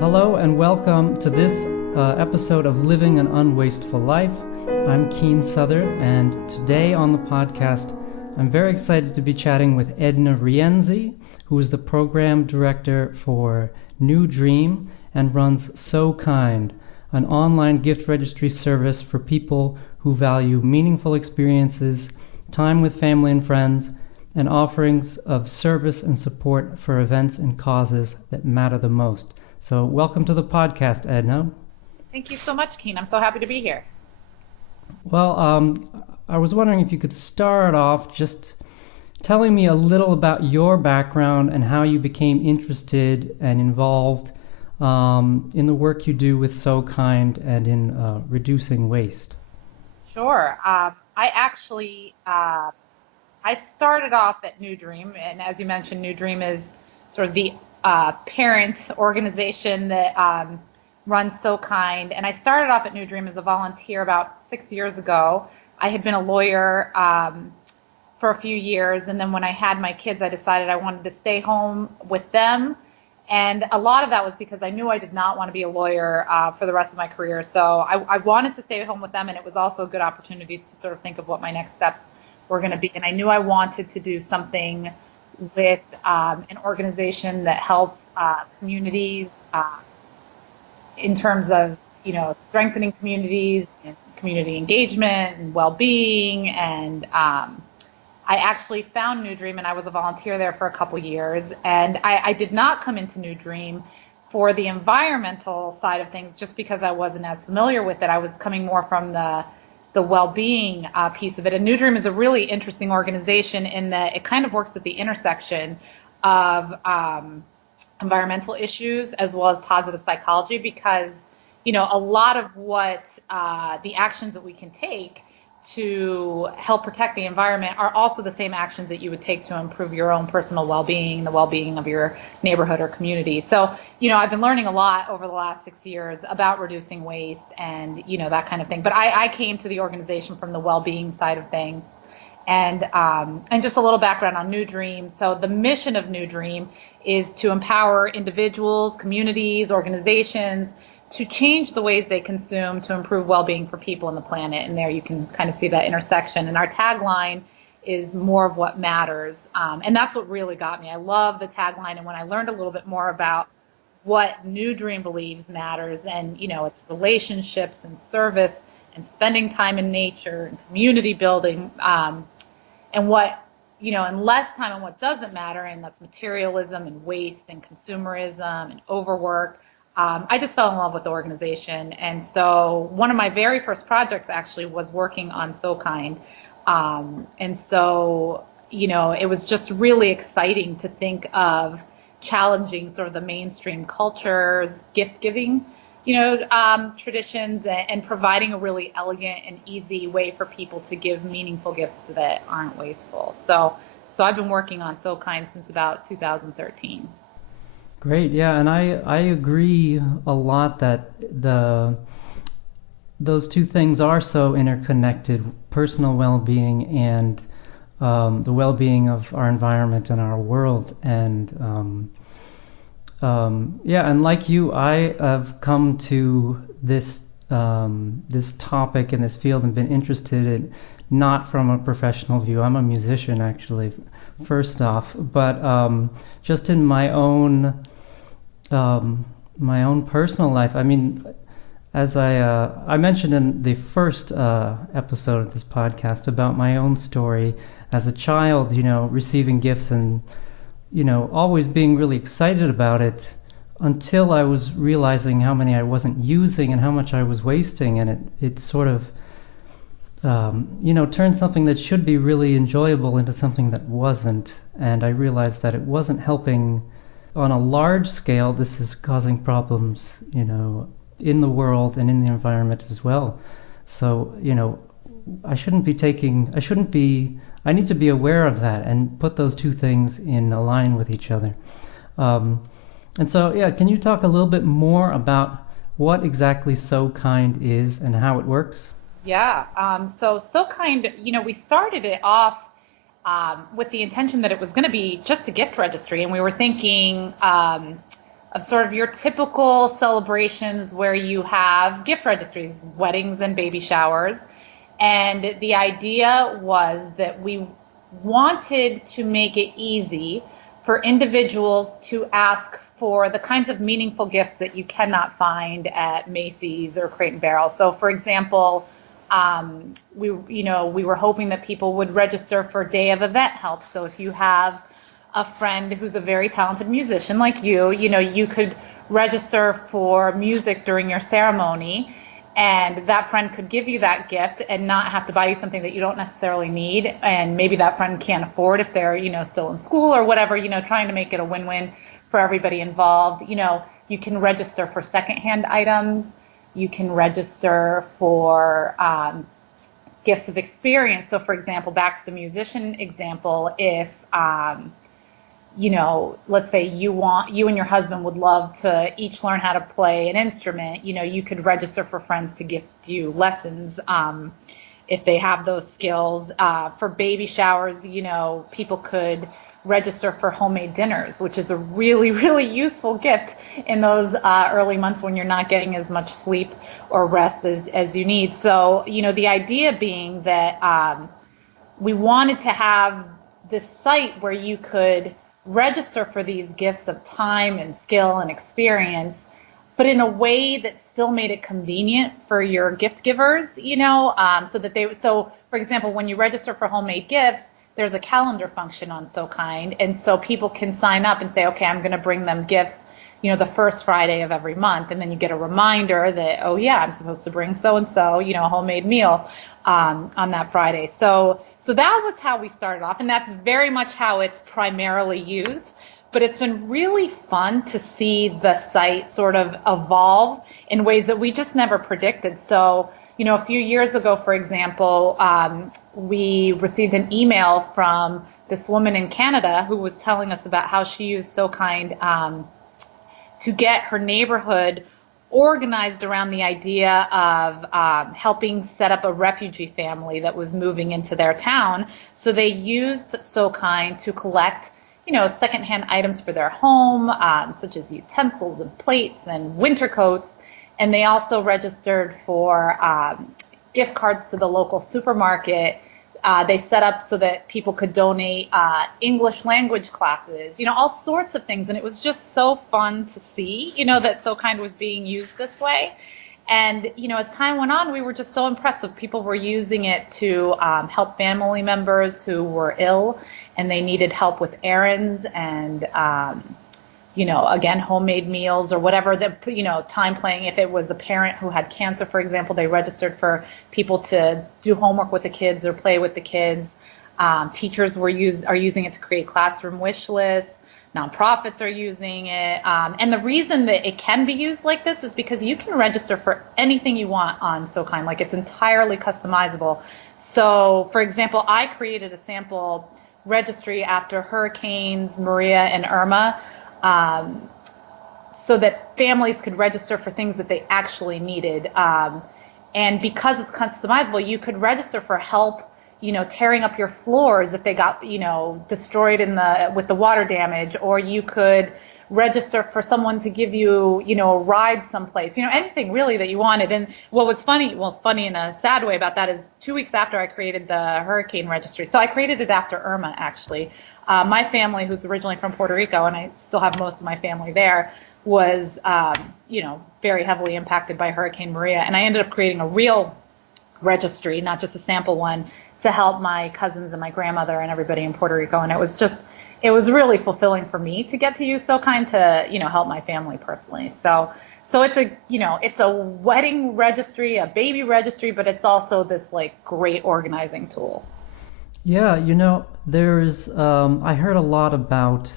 Hello and welcome to this episode of Living an Unwasteful Life. I'm Keen Southard, and today on the podcast, I'm very excited to be chatting with Edna Rienzi, who is the program director for New Dream and runs SoKind, an online gift registry service for people who value meaningful experiences, time with family and friends, and offerings of service and support for events and causes that matter the most. So welcome to the podcast, Edna. Thank you so much, Keen. I'm so happy to be here. Well, I was wondering if you could start off just telling me a little about your background and how you became interested and involved in the work you do with SoKind and in reducing waste. Sure. I started off at New Dream, and as you mentioned, New Dream is sort of the parent organization that runs SoKind. And I started off at New Dream as a volunteer about 6 years ago. I had been a lawyer for a few years, and then when I had my kids, I decided I wanted to stay home with them. And a lot of that was because I knew I did not want to be a lawyer for the rest of my career. So I wanted to stay home with them, and it was also a good opportunity to sort of think of what my next steps were going to be. And I knew I wanted to do something with an organization that helps communities in terms of, strengthening communities and community engagement and well-being. And I actually found New Dream, and I was a volunteer there for a couple years. And I did not come into New Dream for the environmental side of things just because I wasn't as familiar with it. I was coming more from the well-being piece of it. And New Dream is a really interesting organization in that it kind of works at the intersection of environmental issues as well as positive psychology, because a lot of what the actions that we can take to help protect the environment are also the same actions that you would take to improve your own personal well-being, the well-being of your neighborhood or community. So, I've been learning a lot over the last 6 years about reducing waste and, that kind of thing. But I came to the organization from the well-being side of things. And just a little background on New Dream. So the mission of New Dream is to empower individuals, communities, organizations to change the ways they consume to improve well-being for people and the planet. And there you can kind of see that intersection. And our tagline is more of what matters. And that's what really got me. I love the tagline. And when I learned a little bit more about what New Dream believes matters, and, it's relationships and service and spending time in nature and community building, and what, and less time on what doesn't matter, and that's materialism and waste and consumerism and overwork. I just fell in love with the organization. And so one of my very first projects actually was working on SoKind. And so, it was just really exciting to think of challenging sort of the mainstream cultures, gift giving, traditions, and providing a really elegant and easy way for people to give meaningful gifts that aren't wasteful. So I've been working on SoKind since about 2013. Great, yeah, and I agree a lot that those two things are so interconnected: personal well-being and the well-being of our environment and our world. And and like you, I have come to this topic in this field and been interested in not from a professional view. I'm a musician, actually, first off, but just in my own personal life. I mean, as I mentioned in the first episode of this podcast about my own story as a child, receiving gifts and, always being really excited about it until I was realizing how many I wasn't using and how much I was wasting. And it sort of, turned something that should be really enjoyable into something that wasn't. And I realized that it wasn't helping on a large scale. This is causing problems, in the world and in the environment as well. So, I need to be aware of that and put those two things in a line with each other. And so, can you talk a little bit more about what exactly SoKind is and how it works? Yeah. So SoKind, we started it off with the intention that it was going to be just a gift registry. And we were thinking of sort of your typical celebrations where you have gift registries, weddings and baby showers. And the idea was that we wanted to make it easy for individuals to ask for the kinds of meaningful gifts that you cannot find at Macy's or Crate and Barrel. So, for example, we were hoping that people would register for day of event help. So if you have a friend who's a very talented musician like you could register for music during your ceremony, and that friend could give you that gift and not have to buy you something that you don't necessarily need. And maybe that friend can't afford if they're, still in school or whatever, trying to make it a win-win for everybody involved. You can register for secondhand items. You can register for gifts of experience. So, for example, back to the musician example, if let's say you and your husband would love to each learn how to play an instrument, you could register for friends to gift you lessons if they have those skills. For baby showers, people could register for homemade dinners, which is a really, really useful gift in those early months when you're not getting as much sleep or rest as you need. So, the idea being that we wanted to have this site where you could register for these gifts of time and skill and experience, but in a way that still made it convenient for your gift givers, so for example, when you register for homemade gifts, there's a calendar function on SoKind, and so people can sign up and say, okay, I'm going to bring them gifts, the first Friday of every month, and then you get a reminder that, oh yeah, I'm supposed to bring so-and-so, a homemade meal on that Friday. So that was how we started off, and that's very much how it's primarily used. But it's been really fun to see the site sort of evolve in ways that we just never predicted. So, a few years ago, for example, we received an email from this woman in Canada who was telling us about how she used SoKind to get her neighborhood organized around the idea of helping set up a refugee family that was moving into their town. So they used SoKind to collect, secondhand items for their home, such as utensils and plates and winter coats. And they also registered for gift cards to the local supermarket. They set up so that people could donate English language classes, all sorts of things. And it was just so fun to see, that SoKind was being used this way. And, as time went on, we were just so impressed. People were using it to help family members who were ill and they needed help with errands and, again, homemade meals or whatever, time playing. If it was a parent who had cancer, for example, they registered for people to do homework with the kids or play with the kids. Teachers are using it to create classroom wish lists. Nonprofits are using it. And the reason that it can be used like this is because you can register for anything you want on SoKind. Like, it's entirely customizable. So, for example, I created a sample registry after Hurricanes Maria and Irma, so that families could register for things that they actually needed. And because it's customizable, you could register for help, tearing up your floors if they got, destroyed with the water damage, or you could register for someone to give you, a ride someplace, anything really that you wanted. And what was funny in a sad way about that is 2 weeks after I created the hurricane registry. So I created it after Irma, actually. My family, who's originally from Puerto Rico, and I still have most of my family there, was, very heavily impacted by Hurricane Maria. And I ended up creating a real registry, not just a sample one, to help my cousins and my grandmother and everybody in Puerto Rico. And it was really fulfilling for me to get to use SoKind to, help my family personally. So it's a wedding registry, a baby registry, but it's also this great organizing tool. Yeah, there's, I heard a lot about,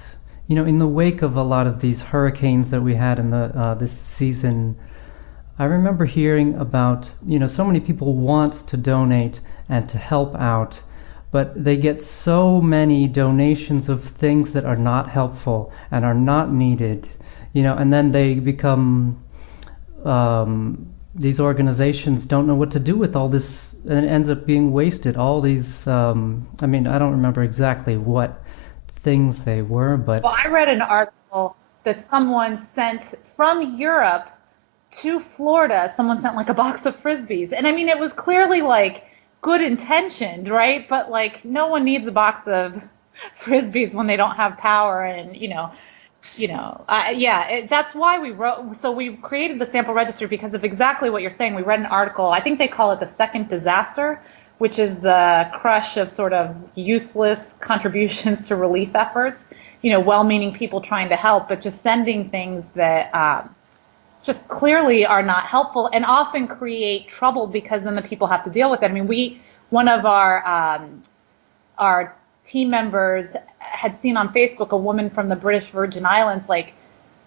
in the wake of a lot of these hurricanes that we had in this season, I remember hearing about, so many people want to donate and to help out, but they get so many donations of things that are not helpful and are not needed, and then they become, these organizations don't know what to do with all this, and it ends up being wasted. All these, I don't remember exactly what things they were, but... Well, I read an article that someone sent from Europe to Florida. Someone sent like a box of Frisbees. And I mean, it was clearly like good intentioned, right? But like no one needs a box of Frisbees when they don't have power and, that's why we wrote. So we created the sample registry because of exactly what you're saying. We read an article. I think they call it the second disaster, which is the crush of sort of useless contributions to relief efforts. Well-meaning people trying to help, but just sending things that just clearly are not helpful and often create trouble because then the people have to deal with it. I mean, one of our team members had seen on Facebook a woman from the British Virgin Islands like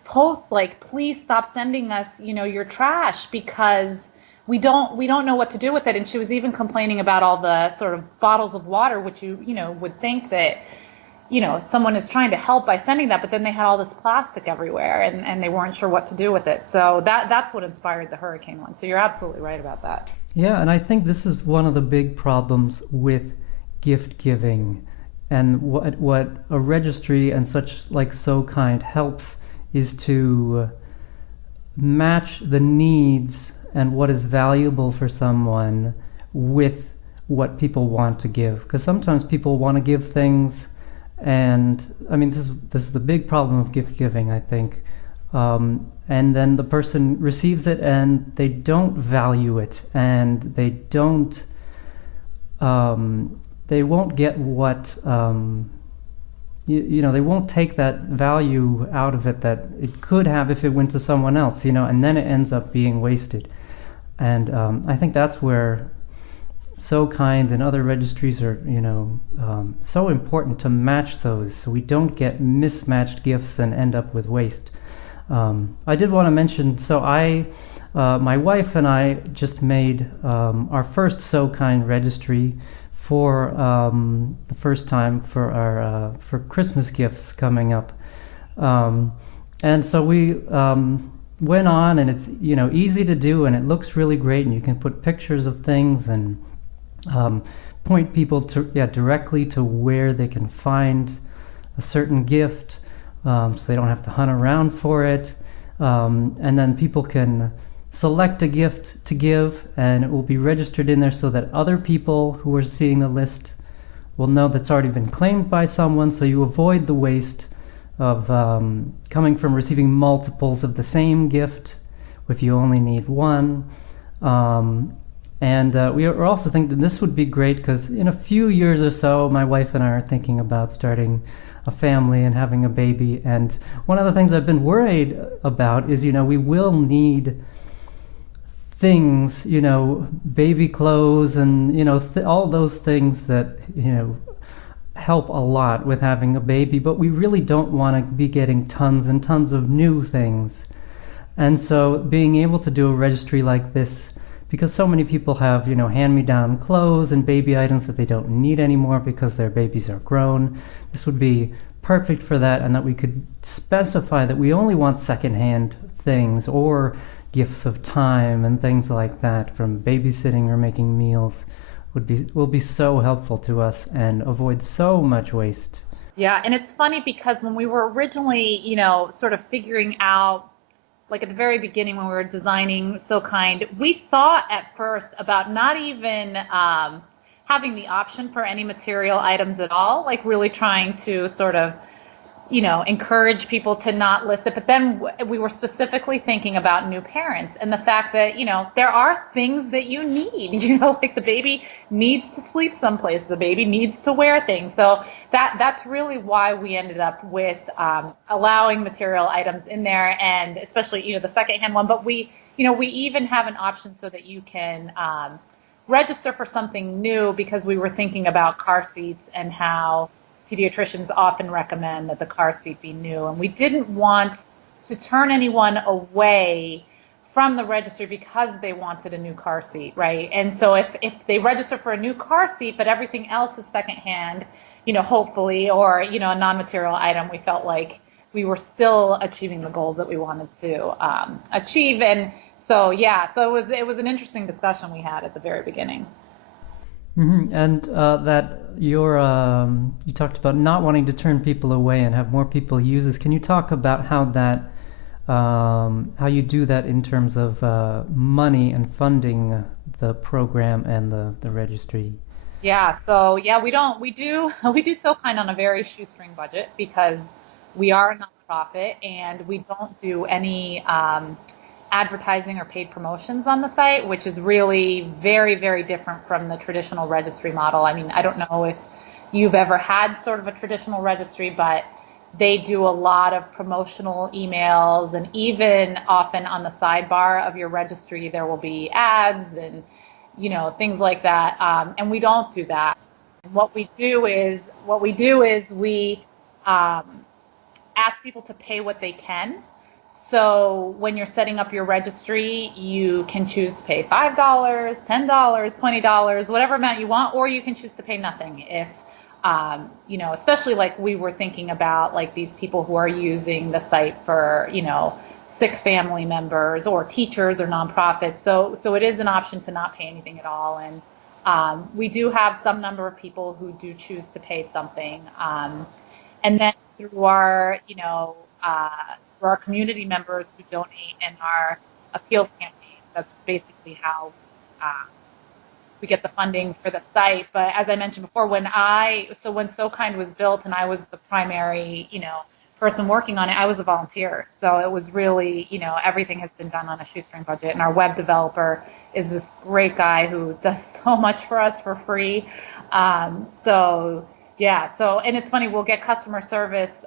post like, please stop sending us, your trash because we don't know what to do with it. And she was even complaining about all the sort of bottles of water, which you would think that someone is trying to help by sending that, but then they had all this plastic everywhere and they weren't sure what to do with it. So that's what inspired the hurricane one. So you're absolutely right about that. Yeah, and I think this is one of the big problems with gift giving. And what a registry and such like SoKind helps is to match the needs and what is valuable for someone with what people want to give. Because sometimes people want to give things, and I mean, this is the big problem of gift giving, I think. And then the person receives it and they don't value it, and they don't, they won't get what, they won't take that value out of it that it could have if it went to someone else, and then it ends up being wasted. And I think that's where SoKind and other registries are, so important to match those so we don't get mismatched gifts and end up with waste. I did want to mention, my wife and I just made our first SoKind registry for the first time for our for Christmas gifts coming up, and so we went on, and it's easy to do, and it looks really great, and you can put pictures of things and point people to directly to where they can find a certain gift, so they don't have to hunt around for it, and then people can select a gift to give, and it will be registered in there so that other people who are seeing the list will know that's already been claimed by someone, so you avoid the waste of coming from receiving multiples of the same gift if you only need one. And we also think that this would be great because in a few years or so, my wife and I are thinking about starting a family and having a baby. And one of the things I've been worried about is, we will need things, baby clothes and, all those things that, help a lot with having a baby, but we really don't want to be getting tons and tons of new things. And so being able to do a registry like this, because so many people have, hand-me-down clothes and baby items that they don't need anymore because their babies are grown, this would be perfect for that, and that we could specify that we only want secondhand things or gifts of time and things like that from babysitting or making meals will be so helpful to us and avoid so much waste. Yeah, and it's funny because when we were originally, sort of figuring out, like at the very beginning when we were designing SoKind, we thought at first about not even having the option for any material items at all, like really trying to sort of, encourage people to not list it. But then we were specifically thinking about new parents and the fact that, there are things that you need, like the baby needs to sleep someplace, the baby needs to wear things. So that's really why we ended up with allowing material items in there, and especially, the secondhand one. But we even have an option so that you can register for something new, because we were thinking about car seats and how pediatricians often recommend that the car seat be new. And we didn't want to turn anyone away from the registry because they wanted a new car seat, right? And so if they register for a new car seat, but everything else is secondhand, hopefully, or, a non-material item, we felt like we were still achieving the goals that we wanted to achieve. And so, it was an interesting discussion we had at the very beginning. And that you talked about not wanting to turn people away and have more people use this. Can you talk about how you do that in terms of money and funding the program and the registry? Yeah, so yeah, we do we do SoKind on a very shoestring budget because we are a nonprofit and we don't do any advertising or paid promotions on the site, which is really very, very different from the traditional registry model. I mean, I don't know if you've ever had sort of a traditional registry, but they do a lot of promotional emails, and even often on the sidebar of your registry, there will be ads and things like that. And we don't do that. What we do is we ask people to pay what they can. So when you're setting up your registry, you can choose to pay $5, $10, $20, whatever amount you want, or you can choose to pay nothing if, especially like we were thinking about like these people who are using the site for, sick family members or teachers or nonprofits. So it is an option to not pay anything at all. And we do have some number of people who do choose to pay something. And then through our community members who donate in our appeals campaign, that's basically how we get the funding for the site. But as I mentioned before, when SoKind was built and I was the primary, person working on it, I was a volunteer. So it was really, everything has been done on a shoestring budget. And our web developer is this great guy who does so much for us for free. And it's funny, we'll get customer service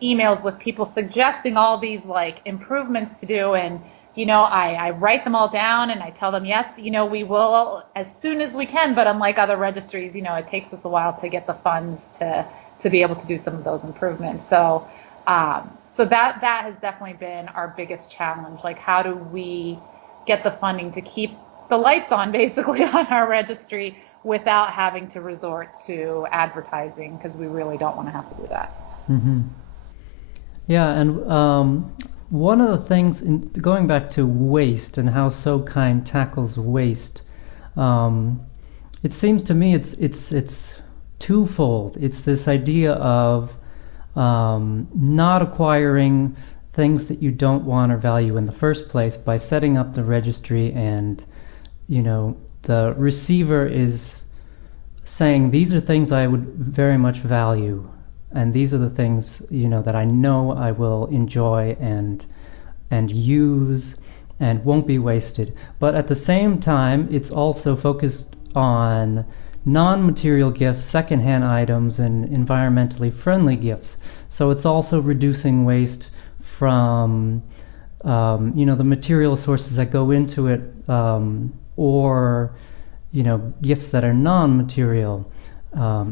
emails with people suggesting all these like improvements to do, and I write them all down and I tell them, yes, we will as soon as we can, but unlike other registries, it takes us a while to get the funds to be able to do some of those improvements. So that has definitely been our biggest challenge. Like, how do we get the funding to keep the lights on basically on our registry without having to resort to advertising, because we really don't want to have to do that. Mm-hmm. Yeah, and one of the things, going back to waste and how SoKind tackles waste, it seems to me it's twofold. It's this idea of not acquiring things that you don't want or value in the first place by setting up the registry, and the receiver is saying, these are things I would very much value, and these are the things that I know I will enjoy and use and won't be wasted. But at the same time, it's also focused on non-material gifts, secondhand items, and environmentally friendly gifts. So it's also reducing waste from the material sources that go into it, or gifts that are non-material.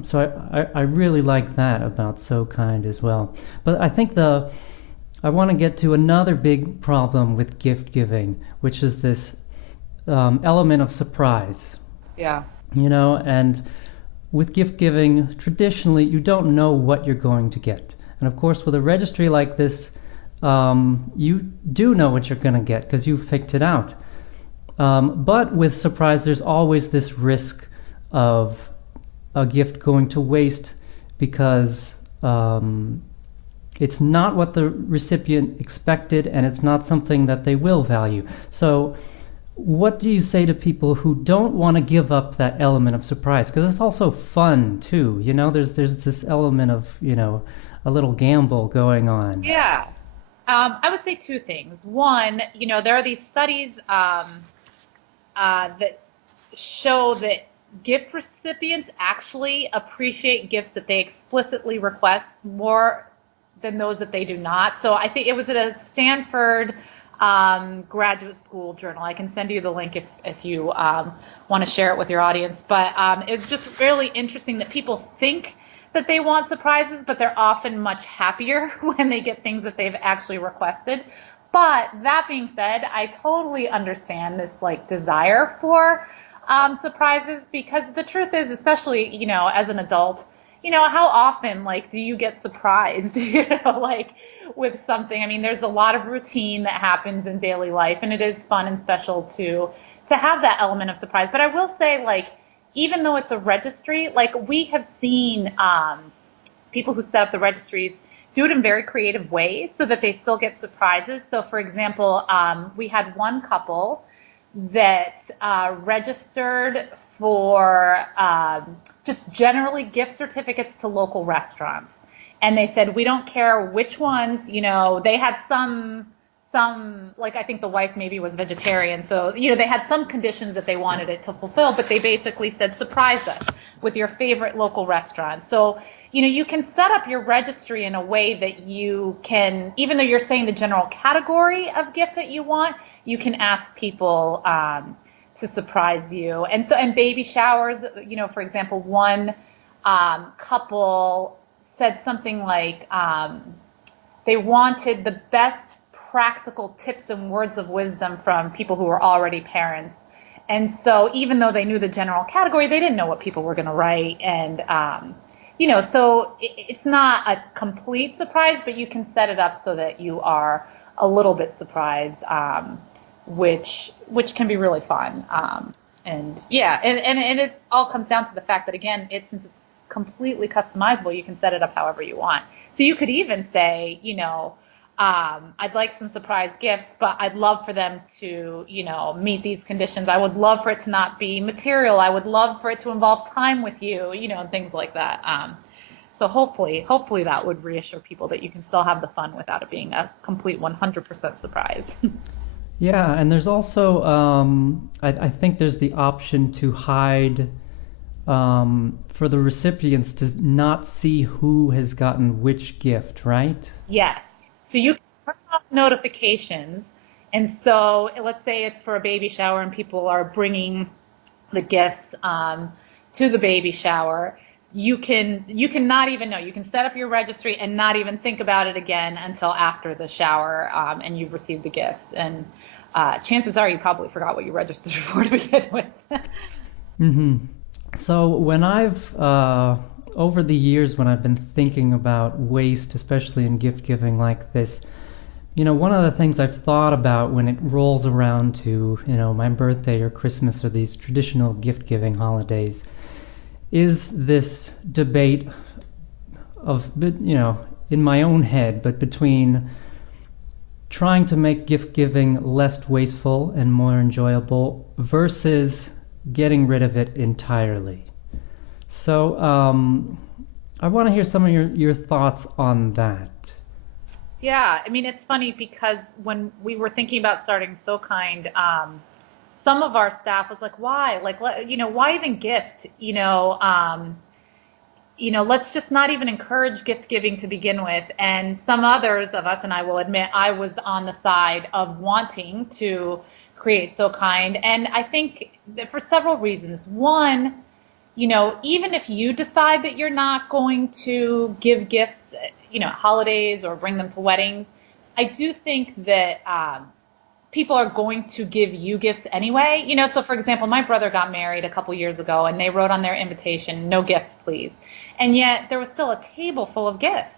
So I really like that about SoKind as well. But I think I want to get to another big problem with gift giving, which is this element of surprise. Yeah. And with gift giving, traditionally, you don't know what you're going to get. And of course, with a registry like this, you do know what you're going to get because you've picked it out. But with surprise, there's always this risk of a gift going to waste because it's not what the recipient expected, and it's not something that they will value. So what do you say to people who don't want to give up that element of surprise? Because it's also fun too. There's this element of, a little gamble going on. Yeah. I would say two things. One, there are these studies that show that gift recipients actually appreciate gifts that they explicitly request more than those that they do not. So I think it was at a Stanford graduate school journal. I can send you the link if you want to share it with your audience. But it's just really interesting that people think that they want surprises, but they're often much happier when they get things that they've actually requested. But that being said, I totally understand this desire for surprises, because the truth is, especially, as an adult, how often do you get surprised, with something? I mean, there's a lot of routine that happens in daily life, and it is fun and special to have that element of surprise. But I will say, even though it's a registry, like we have seen people who set up the registries do it in very creative ways so that they still get surprises. So, for example, we had one couple that registered for just generally gift certificates to local restaurants. And they said, we don't care which ones, they had some, like I think the wife maybe was vegetarian. So, they had some conditions that they wanted it to fulfill, but they basically said, surprise us with your favorite local restaurant. So, you can set up your registry in a way that you can, even though you're saying the general category of gift that you want, you can ask people to surprise you. And baby showers, for example, one couple said something like they wanted the best practical tips and words of wisdom from people who were already parents. And so even though they knew the general category, they didn't know what people were going to write. And, so it's not a complete surprise, but you can set it up so that you are a little bit surprised, which can be really fun. And it all comes down to the fact that, again, since it's completely customizable, you can set it up however you want. So you could even say, I'd like some surprise gifts, but I'd love for them to, meet these conditions. I would love for it to not be material. I would love for it to involve time with you, and things like that. So hopefully that would reassure people that you can still have the fun without it being a complete 100% surprise. Yeah, and there's also, I think there's the option to hide for the recipients to not see who has gotten which gift, right? Yes. So you can turn off notifications. And so let's say it's for a baby shower and people are bringing the gifts to the baby shower. You can not even know. You can set up your registry and not even think about it again until after the shower and you've received the gifts. And chances are you probably forgot what you registered for to begin with. Mm-hmm. So when I've over the years, when I've been thinking about waste, especially in gift giving like this, one of the things I've thought about when it rolls around to, my birthday or Christmas or these traditional gift giving holidays is this debate of, in my own head, but between trying to make gift giving less wasteful and more enjoyable versus getting rid of it entirely. So I want to hear some of your thoughts on that. Yeah, I mean, it's funny because when we were thinking about starting SoKind, some of our staff was like, why? Like, why even gift? Let's just not even encourage gift giving to begin with. And some others of us, and I will admit, I was on the side of wanting to create SoKind. And I think that for several reasons. One, even if you decide that you're not going to give gifts, holidays or bring them to weddings, I do think that people are going to give you gifts anyway. So for example, my brother got married a couple years ago and they wrote on their invitation, no gifts, please. And yet there was still a table full of gifts,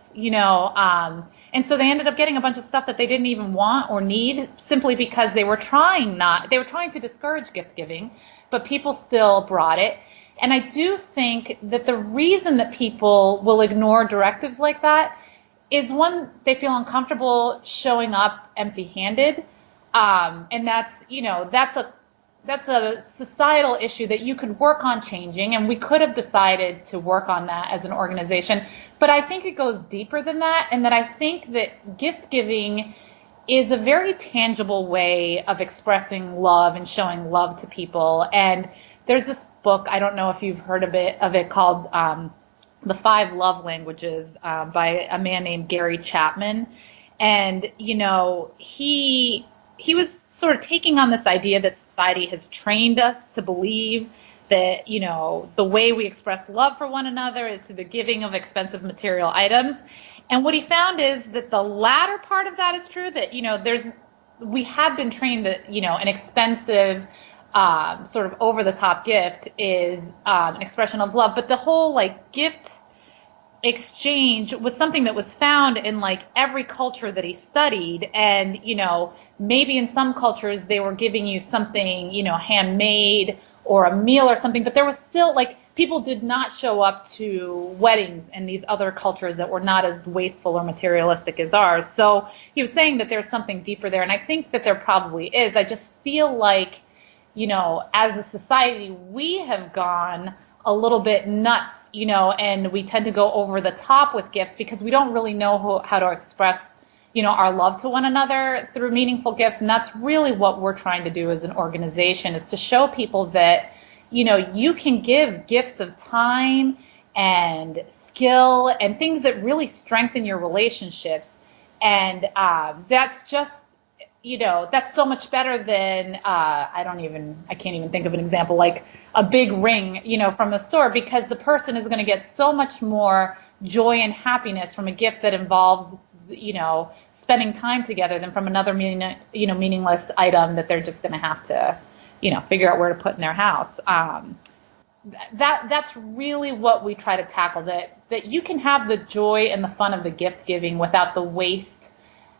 and so they ended up getting a bunch of stuff that they didn't even want or need simply because they were trying to discourage gift giving, but people still brought it. And I do think that the reason that people will ignore directives like that is, one, they feel uncomfortable showing up empty-handed. And that's a societal issue that you could work on changing, and we could have decided to work on that as an organization. But I think it goes deeper than that, and that I think that gift giving is a very tangible way of expressing love and showing love to people. And there's this book, I don't know if you've heard of it called The 5 Love Languages by a man named Gary Chapman. And, he was sort of taking on this idea that society has trained us to believe that, the way we express love for one another is through the giving of expensive material items. And what he found is that the latter part of that is true, that, we have been trained that, an expensive sort of over-the-top gift is an expression of love. But the whole, gift exchange was something that was found in, every culture that he studied. And, maybe in some cultures they were giving you something, handmade or a meal or something, but there was still like people did not show up to weddings in these other cultures that were not as wasteful or materialistic as ours. So he was saying that there's something deeper there, and I think that there probably is. I just feel like, as a society, we have gone a little bit nuts, and we tend to go over the top with gifts because we don't really know how to express, our love to one another through meaningful gifts. And that's really what we're trying to do as an organization, is to show people that, you can give gifts of time and skill and things that really strengthen your relationships. And that's just, that's so much better than, I can't even think of an example, like a big ring, from a store, because the person is going to get so much more joy and happiness from a gift that involves, spending time together than from another meaningless item that they're just going to have to, figure out where to put in their house. That's really what we try to tackle, that you can have the joy and the fun of the gift giving without the waste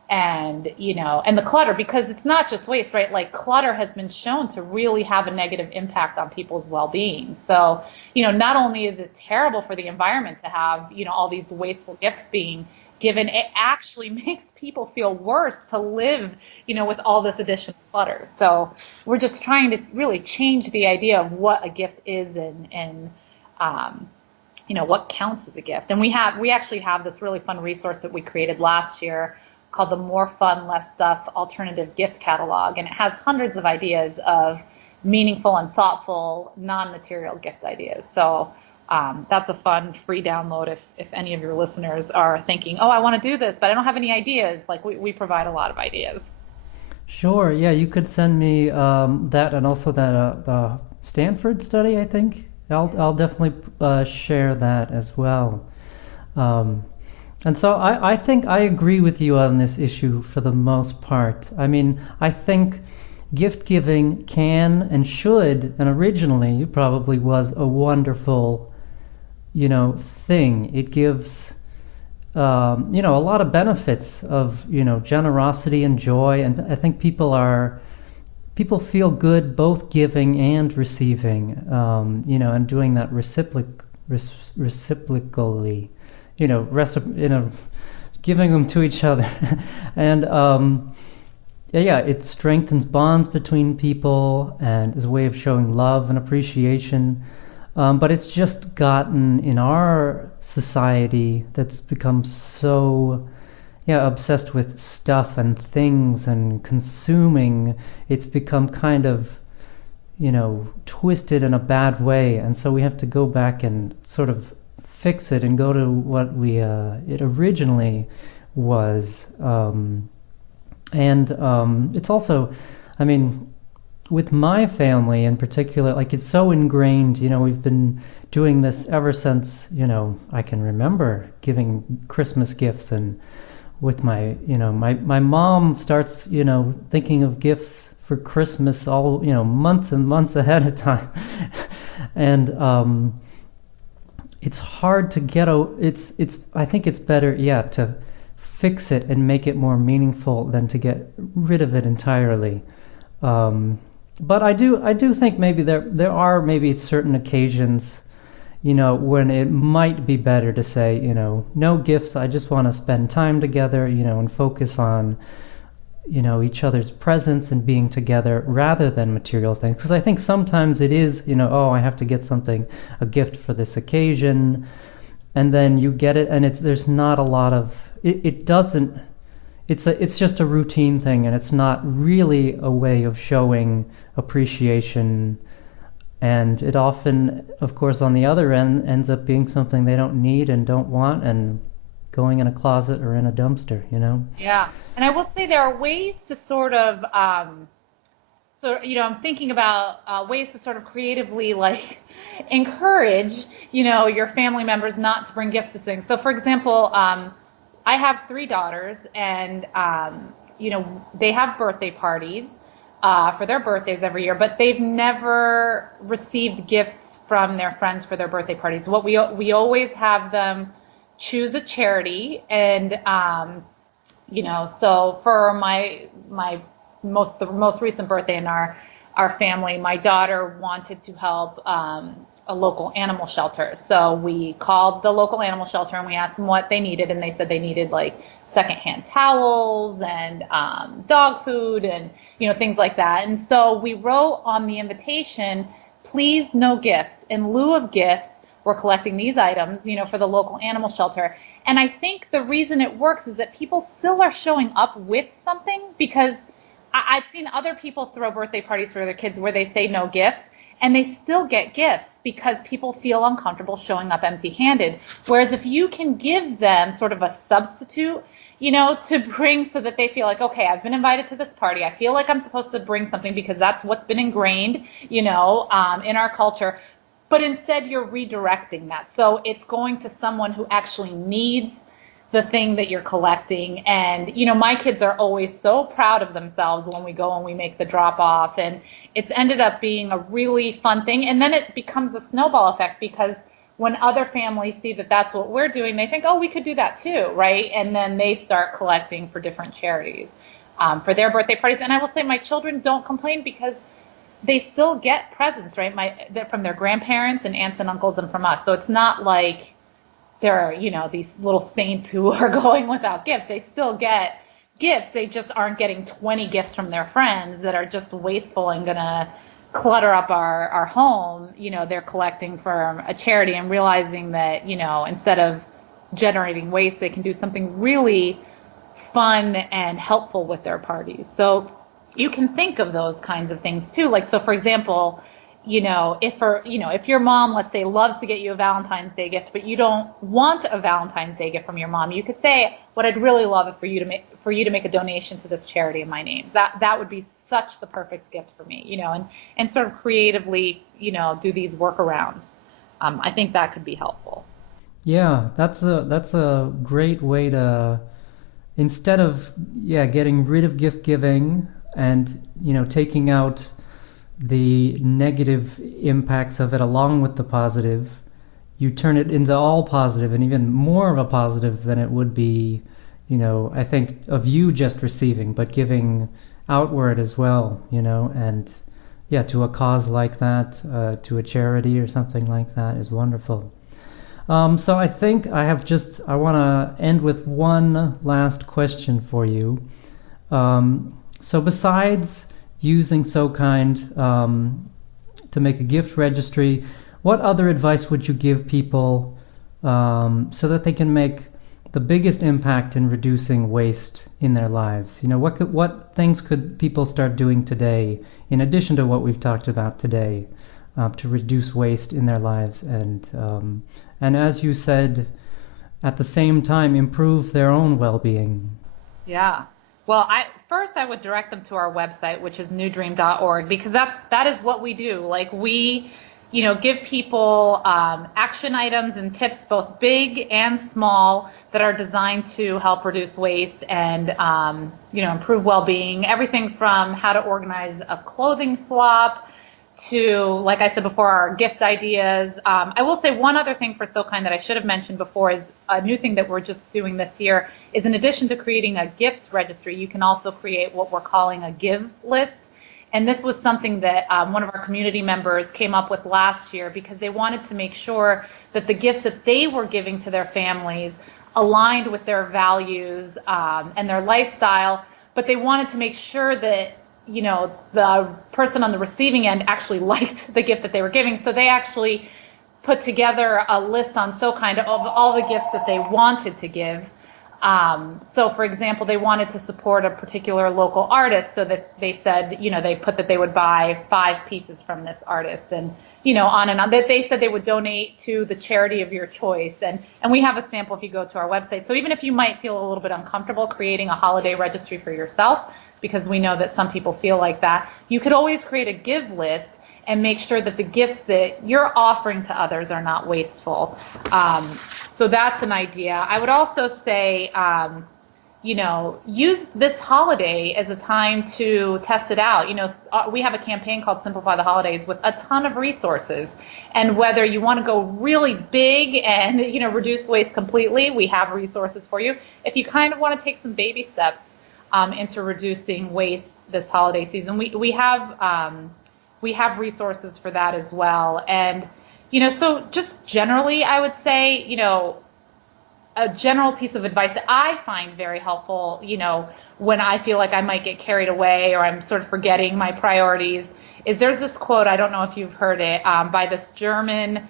and the clutter, because it's not just waste, right? Like, clutter has been shown to really have a negative impact on people's well-being. So, not only is it terrible for the environment to have, all these wasteful gifts being given, it actually makes people feel worse to live, with all this additional clutter. So we're just trying to really change the idea of what a gift is and what counts as a gift. And we actually have this really fun resource that we created last year called the More Fun, Less Stuff Alternative Gift Catalog. And it has hundreds of ideas of meaningful and thoughtful, non-material gift ideas. So that's a fun free download if any of your listeners are thinking, oh, I want to do this, but I don't have any ideas. Like, we provide a lot of ideas. Sure. Yeah, you could send me that, and also that the Stanford study, I think. I'll definitely share that as well. And so I think I agree with you on this issue for the most part. I mean, I think gift giving can and should, and originally probably was, a wonderful, thing. It gives, a lot of benefits of, generosity and joy. And I think people feel good both giving and receiving, and doing that reciprocally. Giving them to each other. And it strengthens bonds between people and is a way of showing love and appreciation. But it's just gotten, in our society that's become so obsessed with stuff and things and consuming, it's become kind of, twisted in a bad way. And so we have to go back and sort of fix it and go to what it originally was. It's also, I mean, with my family in particular, like, it's so ingrained, we've been doing this ever since, I can remember giving Christmas gifts. And with my mom starts, thinking of gifts for Christmas all, months and months ahead of time. And, it's hard to get I think it's better, to fix it and make it more meaningful than to get rid of it entirely. But I do think maybe there are maybe certain occasions, when it might be better to say, no gifts, I just want to spend time together, and focus on, each other's presence and being together rather than material things. Because I think sometimes it is, I have to get a gift for this occasion, and then you get it, and there's not a lot of, it doesn't, it's just a routine thing, and it's not really a way of showing appreciation. And it often, of course, on the other end, ends up being something they don't need and don't want, and going in a closet or in a dumpster, Yeah. And I will say there are ways to sort of, I'm thinking about ways to sort of creatively, like, encourage, your family members not to bring gifts to things. So, for example, I have 3 daughters, and, they have birthday parties for their birthdays every year, but they've never received gifts from their friends for their birthday parties. What we always have them choose a charity, and so for the most recent birthday in our our family, my daughter wanted to help a local animal shelter. So we called the local animal shelter and we asked them what they needed, and they said they needed like secondhand towels and dog food and things like that. And so we wrote on the invitation, please no gifts. In lieu of gifts, we're collecting these items, for the local animal shelter. And I think the reason it works is that people still are showing up with something, because I've seen other people throw birthday parties for their kids where they say no gifts, and they still get gifts because people feel uncomfortable showing up empty-handed. Whereas if you can give them sort of a substitute, to bring, so that they feel like, okay, I've been invited to this party. I feel like I'm supposed to bring something because that's what's been ingrained, in our culture. But instead you're redirecting that. So it's going to someone who actually needs the thing that you're collecting. And, my kids are always so proud of themselves when we go and we make the drop off. And it's ended up being a really fun thing. And then it becomes a snowball effect, because when other families see that that's what we're doing, they think, oh, we could do that too, right? And then they start collecting for different charities for their birthday parties. And I will say my children don't complain, because they still get presents, right? From their grandparents and aunts and uncles and from us. So it's not like they're, these little saints who are going without gifts. They still get gifts. They just aren't getting 20 gifts from their friends that are just wasteful and going to clutter up our home. They're collecting for a charity and realizing that, instead of generating waste, they can do something really fun and helpful with their parties. So you can think of those kinds of things too. Like, so for example, if your mom, let's say, loves to get you a Valentine's Day gift, but you don't want a Valentine's Day gift from your mom, you could say, what I'd really love is for you to make a donation to this charity in my name. That would be such the perfect gift for me, and sort of creatively, do these workarounds. I think that could be helpful. Yeah, that's a great way to, instead of getting rid of gift giving and taking out the negative impacts of it along with the positive, you turn it into all positive, and even more of a positive than it would be, I think, of you just receiving, but giving outward as well, and to a cause like that, to a charity or something like that is wonderful. So I think I want to end with one last question for you. So besides using SoKind to make a gift registry, what other advice would you give people so that they can make the biggest impact in reducing waste in their lives? What things could people start doing today, in addition to what we've talked about today, to reduce waste in their lives and as you said, at the same time, improve their own well-being? Yeah. Well, I would direct them to our website, which is newdream.org, because that is what we do. Like, we, give people action items and tips, both big and small, that are designed to help reduce waste and, improve well-being. Everything from how to organize a clothing swap to, like I said before, our gift ideas. I will say one other thing for SoKind that I should have mentioned before is a new thing that we're just doing this year is, in addition to creating a gift registry, you can also create what we're calling a give list. And this was something that one of our community members came up with last year, because they wanted to make sure that the gifts that they were giving to their families aligned with their values and their lifestyle, but they wanted to make sure that the person on the receiving end actually liked the gift that they were giving. So they actually put together a list on SoKind of all the gifts that they wanted to give. So for example, they wanted to support a particular local artist, so that they said, they put that they would buy 5 pieces from this artist, and, on and on. That they said they would donate to the charity of your choice. And we have a sample if you go to our website. So even if you might feel a little bit uncomfortable creating a holiday registry for yourself, because we know that some people feel like that, you could always create a give list and make sure that the gifts that you're offering to others are not wasteful. So that's an idea. I would also say, use this holiday as a time to test it out. We have a campaign called Simplify the Holidays with a ton of resources. And whether you want to go really big and, reduce waste completely, we have resources for you. If you kind of want to take some baby steps into reducing waste this holiday season, we have we have resources for that as well. And, so just generally, I would say, a general piece of advice that I find very helpful, when I feel like I might get carried away or I'm sort of forgetting my priorities, is there's this quote, I don't know if you've heard it, by this German,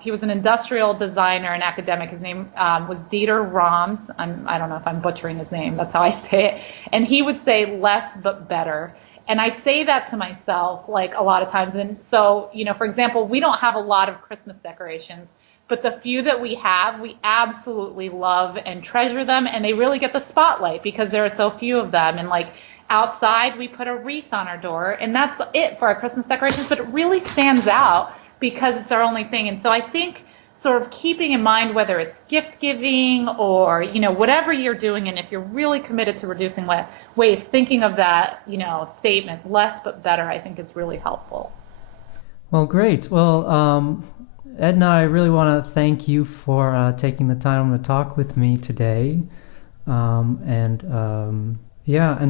he was an industrial designer and academic. His name was Dieter Rams. I don't know if I'm butchering his name. That's how I say it. And he would say less but better. And I say that to myself like a lot of times. And so, for example, we don't have a lot of Christmas decorations, but the few that we have, we absolutely love and treasure them. And they really get the spotlight because there are so few of them. And like outside, we put a wreath on our door, and that's it for our Christmas decorations. But it really stands out because it's our only thing. And so I think sort of keeping in mind whether it's gift giving or, whatever you're doing, and if you're really committed to reducing waste, thinking of that, statement, less but better, I think is really helpful. Well, great. Well, Edna, I really want to thank you for taking the time to talk with me today. And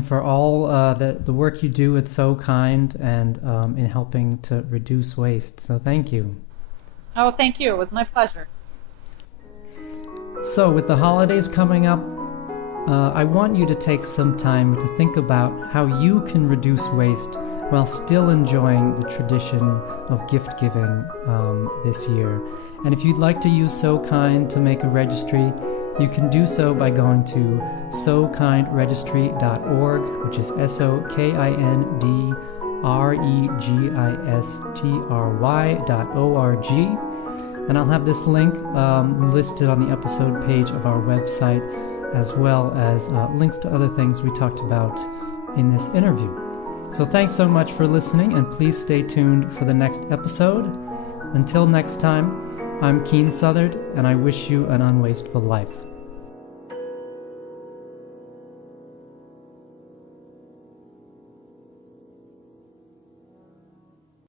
for all the work you do at SoKind and in helping to reduce waste. So thank you. Oh, thank you. It was my pleasure. So with the holidays coming up, I want you to take some time to think about how you can reduce waste while still enjoying the tradition of gift giving this year. And if you'd like to use SoKind to make a registry, you can do so by going to SoKindRegistry.org, which is SoKindRegistry.org. And I'll have this link listed on the episode page of our website, as well as links to other things we talked about in this interview. So thanks so much for listening, and please stay tuned for the next episode. Until next time, I'm Keen Southard, and I wish you an unwasteful life.